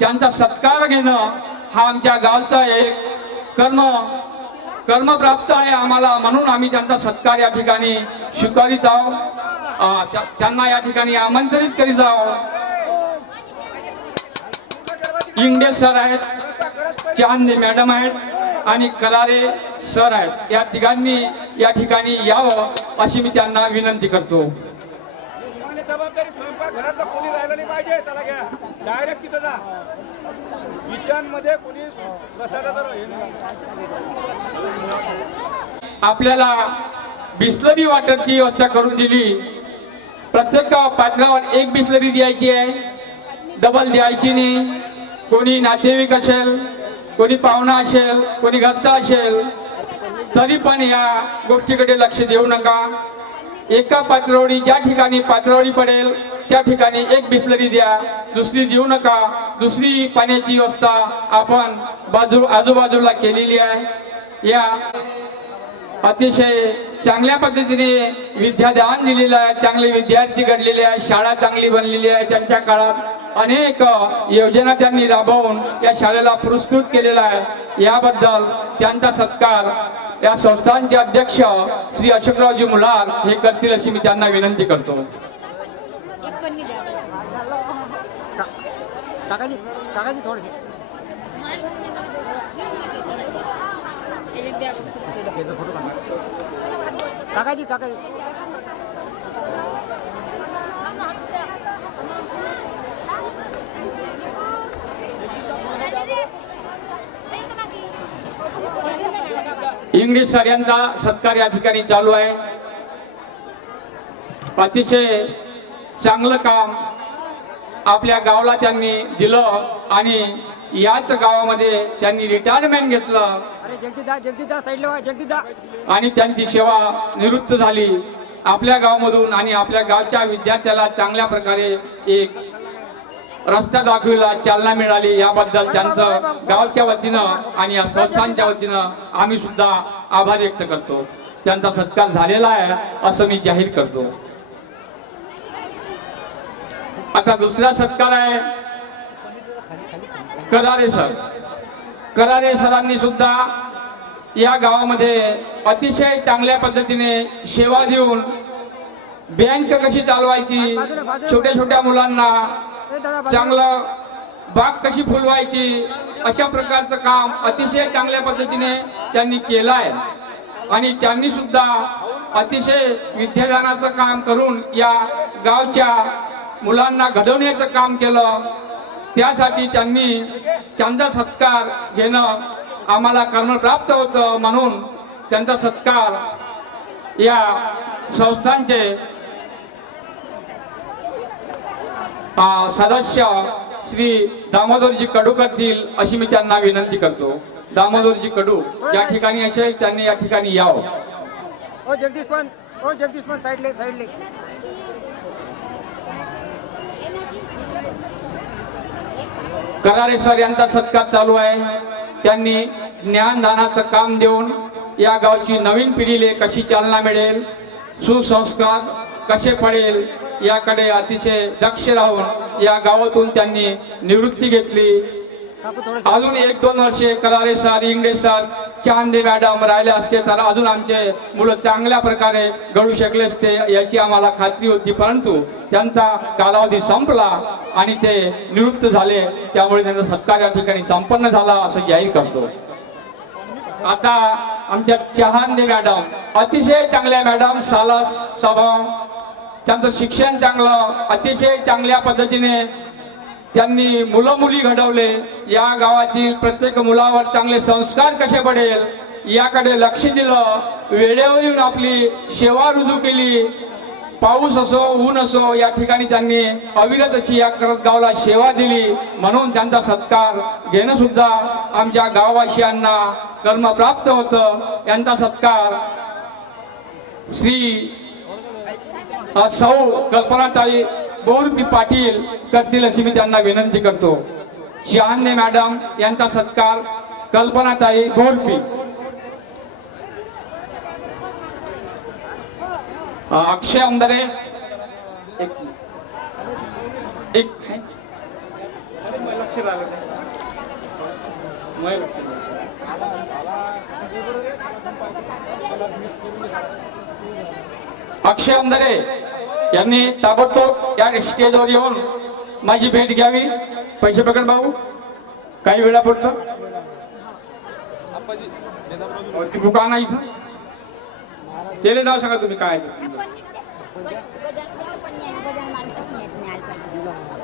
त्यांचा सत्कार घेणं हा आमच्या गावचा एक कर्म कर्म प्राप्त आहे आम्हाला. म्हणून आम्ही त्यांचा सत्कार या ठिकाणी स्वीकारित आहोत. त्यांना या ठिकाणी आमंत्रित करीत आहोत. इंगडे सर आहेत चांदे मॅडम आहेत आणि कलारे सर आहेत. या तिघांनी या ठिकाणी यावं अशी मी त्यांना विनंती करतो. जबाबदारी स्वयंपाक घरातला कोणी राहिलं नाही पाहिजे त्याला घ्या. डायरेक्ट तिथं जा. किचनमध्ये कोणी बसायला तर आपल्याला बिस्लरी वाटरची व्यवस्था करून दिली. प्रत्येक पात्रावर एक बिस्लरी द्यायची आहे. डबल द्यायची नाही. कोणी नातेवाईक असेल कोणी पाहुणा असेल कोणी घरचा असेल तरी पण या गोष्टीकडे लक्ष देऊ नका. एका पात्रवडी ज्या ठिकाणी पात्रवडी पडेल त्या ठिकाणी एक बिस्लरी द्या दुसरी देऊ नका दुसरी पाण्याची व्यवस्था आपण बाजू आजूबाजूला केलेली आहे. या अतिशय चांगल्या पद्धतीने विद्यादान दिलेलं आहे चांगले विद्यार्थी घडलेले आहे शाळा चांगली बनलेली आहे. त्यांच्या काळात अनेक योजना त्यांनी राबवून या शाळेला पुरस्कृत केलेला आहे. याबद्दल त्यांचा सत्कार या संस्थांचे अध्यक्ष श्री अशोकरावजी मुलार हे करतील अशी मी त्यांना विनंती करतो एक पन्नी द्या काकाजी काकाजी थोडेसे. फोटो काढा काकाजी काकाजी. इंग्लिश सर यांचा सत्कार या ठिकाणी चालू आहे. अतिशय चांगलं काम आपल्या गावाला त्यांनी दिलं आणि याच गावामध्ये त्यांनी रिटायरमेंट घेतलं. आणि त्यांची सेवा निवृत्त झाली. आपल्या गावामधून आणि आपल्या गावच्या विद्यार्थ्याला चांगल्या प्रकारे एक रस्ता दाखविला चालना मिळाली. याबद्दल त्यांचं गावच्या वतीनं आणि या संस्थांच्या वतीनं आम्ही सुद्धा आभार व्यक्त करतो. त्यांचा सत्कार झालेला आहे असं मी जाहीर करतो. आता दुसरा सत्कार आहे. करारे सर. करारे सरांनी सुद्धा या गावामध्ये अतिशय चांगल्या पद्धतीने सेवा देऊन बँक कशी चालवायची छोट्या छोट्या मुलांना चांगलं बाग कशी फुलवायची अशा प्रकारचं काम अतिशय चांगल्या पद्धतीने त्यांनी केलं आहे. आणि त्यांनी सुद्धा अतिशय विद्यादानाचं काम करून या गावच्या मुलांना घडवण्याचं काम केलं. त्यासाठी त्यांनी त्यांचा सत्कार घेणं आम्हाला करणं प्राप्त होतं म्हणून त्यांचा सत्कार या संस्थांचे सदस्य श्री दामोदरजी कडू करतील अशी मी त्यांना विनंती करतो. दामोदरजी कडू ज्या ठिकाणी असेल त्यांनी या ठिकाणी यावं. जगदीश पण जगदीश पण साईडले साईडले. करारे सर यांचा सत्कार चालू आहे. त्यांनी ज्ञानदानाचं काम देऊन या गावची नवीन पिढीले कशी चालना मिळेल सुसंस्कार कसे पडेल याकडे अतिशय दक्ष राहून या गावातून त्यांनी निवृत्ती घेतली. अजून एक दोन वर्षे Karare sir Ingde sir Chande madam राहिले असते तर अजून आमचे मुलं चांगल्या प्रकारे घडू शकले असते याची आम्हाला खात्री होती. परंतु त्यांचा कालावधी संपला आणि ते निवृत्त झाले. त्यामुळे त्यांचा सत्कार या ठिकाणी संपन्न झाला असं जाहीर करतो. आता आमच्या चहांदे मॅडम अतिशय चांगल्या मॅडम सालस स्वभाव त्यांचं शिक्षण चांगलं अतिशय चांगल्या पद्धतीने त्यांनी मुलं मुली घडवले. या गावातील प्रत्येक मुलावर चांगले संस्कार कसे पडेल याकडे लक्ष दिलं. वेळेवर येऊन आपली सेवा रुजू केली. पाऊस असो ऊन असो या ठिकाणी त्यांनी अविरत अशी या करत गावाला सेवा दिली. म्हणून त्यांचा सत्कार घेणं सुद्धा आमच्या गाववासियांना कर्म प्राप्त होतं. यांचा सत्कार श्री सौ कल्पनाताई बोरपी पाटील करतील अशी मी त्यांना विनंती करतो. शहाणे मॅडम यांचा सत्कार कल्पनाताई बोरपी अक्षय अंधारे. एक अक्षय अंधारे. यांनी ताबडतोब या स्टेजवर येऊन माझी भेट घ्यावी. पैसे पकड भाऊ काही वेळा पडतं ती बुका आणा इथं. त्याला नाव सांगा तुम्ही काय आहे.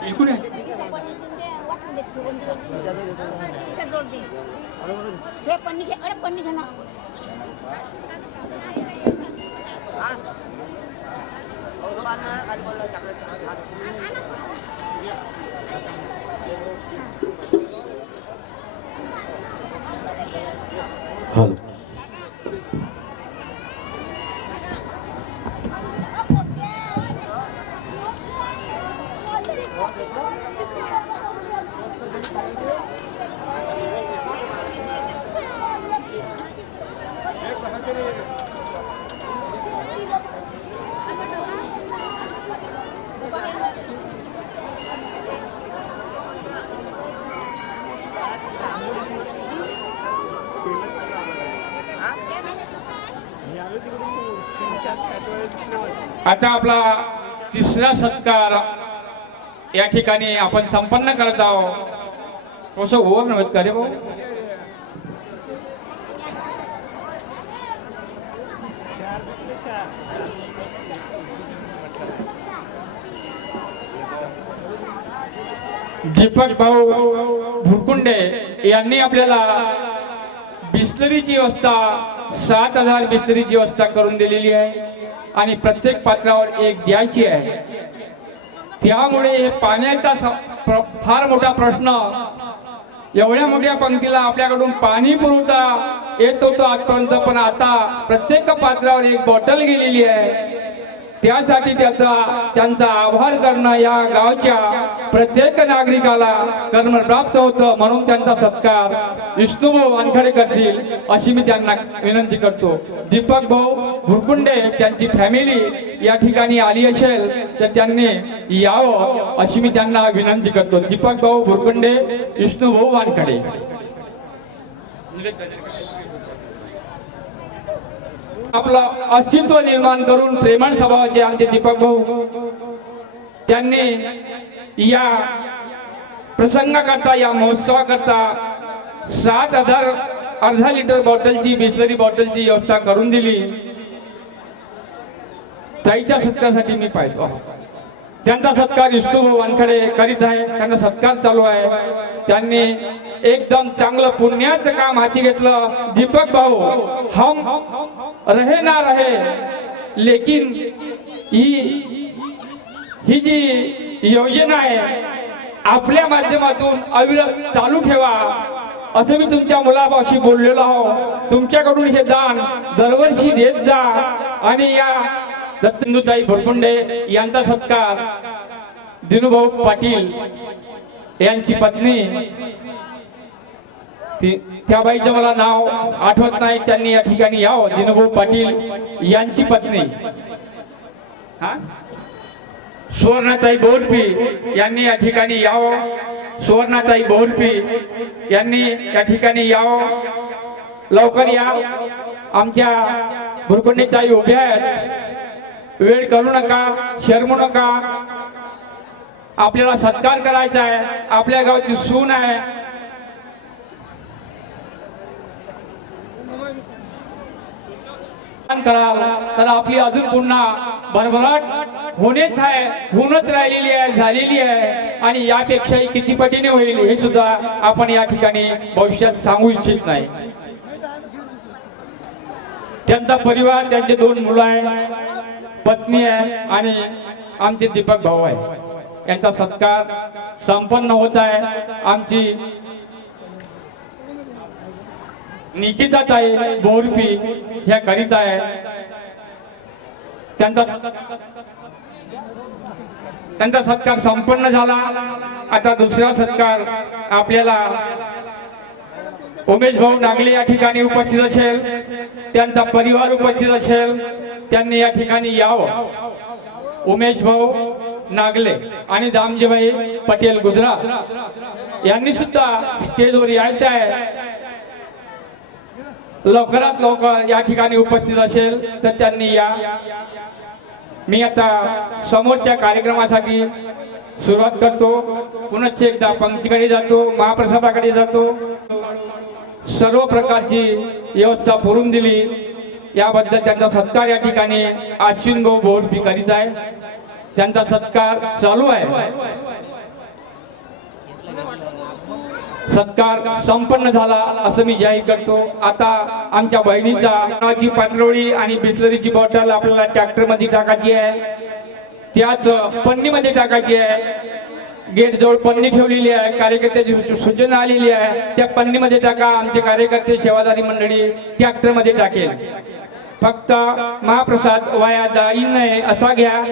इकडून अरे पन्नी आता आपला तिसरा सत्कार या ठिकाणी आपण संपन्न करत आहोत. कसं ओव्हर नव्हत का रे भाऊ? दीपक भाऊ भुरकुंडे यांनी आपल्याला बिस्लरीची व्यवस्था सात हजार बिस्लरीची व्यवस्था करून दिलेली आहे. आणि प्रत्येक पात्रावर एक द्यायची आहे. त्यामुळे हे पाण्याचा स- प्र- फार मोठा प्रश्न. एवढ्या मोठ्या पंक्तीला आपल्याकडून पाणी पुरवठा येत होतं आजपर्यंत पण आता प्रत्येक पात्रावर एक बॉटल गेलेली आहे. त्यासाठी त्याचा त्यांचा आभार करणं या गावच्या प्रत्येक नागरिकाला कर्म प्राप्त होतं म्हणून त्यांचा सत्कार विष्णुभाऊ वानखडे करतील अशी मी त्यांना विनंती करतो. दीपक भाऊ भुरकुंडे त्यांची फॅमिली या ठिकाणी आली असेल तर त्यांनी यावं अशी मी त्यांना विनंती करतो. दीपक भाऊ भुरकुंडे विष्णुभाऊ वानखडे. आपलं अस्तित्व निर्माण करून प्रेमळ स्वभावाचे आमचे दीपक भाऊ त्यांनी या प्रसंगाकरता या महोत्सवाकरता सात हजार अर्धा लिटर बॉटलची बिस्लरी बॉटलची व्यवस्था करून दिली. ताईच्या सत्कारासाठी मी पाहतो. त्यांचा सत्कार विष्णुभाऊ वानखडे करीत आहे. त्यांचा सत्कार चालू आहे. त्यांनी एकदम चांगलं पुण्याचं काम हाती घेतलं. दीपक भाऊ हम रहे ना रहे. लेकिन ही ही जी योजना आहे आपल्या माध्यमातून अविरत चालू ठेवा. असं मी तुमच्या मुलापाशी बोललेलो आहो. तुमच्याकडून हे दान दरवर्षी देत जा. आणि या दत्तंदुताई भुरकुंडे यांचा सत्कार दिनुभाऊ पाटील यांची पत्नी त्या बाईचं मला नाव आठवत नाही. त्यांनी या ठिकाणी यावं. दिनभाऊ पाटील यांची पत्नी. सुवर्णाताई बोरपी यांनी या ठिकाणी यावं. सुवर्णाताई बोरपी यांनी या ठिकाणी यावं. लवकर या. आमच्या भुरकुंडीताई उभ्या आहेत. वेळ करू नका शरमू नका. आपल्याला सत्कार करायचा आहे. आपल्या गावची सून आहे. कराल. तर आपली अजून पुन्हा भरभराट होणेच आहे होऊनच राहिलेली आहे झालेली आहे. आणि यापेक्षाही किती पटीने होईल हे सुद्धा आपण या ठिकाणी भविष्यात सांगू इच्छित नाही. त्यांचा परिवार त्यांचे दोन मुलं आहे पत्नी आहे आणि आमचे दीपक भाऊ आहे यांचा सत्कार संपन्न होत आहे. आमची निकिता ताई बोरपी ह्या करीत आहे. त्यांचा त्यांचा सत्कार संपन्न झाला. आता दुसरा सत्कार आपल्याला उमेश भाऊ नागले या ठिकाणी उपस्थित असेल. त्यांचा परिवार उपस्थित असेल. त्यांनी या ठिकाणी यावं. उमेश भाऊ नागले आणि दामजीभाई पटेल गुजरात यांनी सुद्धा स्टेजवर यायचं आहे. लवकरात लवकर या ठिकाणी उपस्थित असेल तर त्यांनी या. मी आता समोरच्या कार्यक्रमासाठी सुरुवात करतो. पुनश्च एकदा पंक्तीकडे जातो महाप्रसादाकडे जातो. सर्व प्रकारची व्यवस्था पुरून दिली. याबद्दल त्यांचा सत्कार या ठिकाणी आश्विन भाऊ बोरपी करीत आहे. त्यांचा सत्कार चालू आहे. सत्कार संपन्न झाला असं मी जाहीर करतो. आता आमच्या बहिणीचा पातळी आणि बिस्लरीची बॉटल आपल्याला ट्रॅक्टरमध्ये टाकायची आहे. त्याच पन्नीमध्ये टाकायची आहे. गेट जवळ पन्नी ठेवलेली आहे. कार्यकर्त्याची सूचना आलेली आहे. त्या पन्नीमध्ये टाका. आमचे कार्यकर्ते सेवादारी मंडळी ट्रॅक्टरमध्ये टाकेल. फक्त महाप्रसाद वाया जाई नये असा घ्या.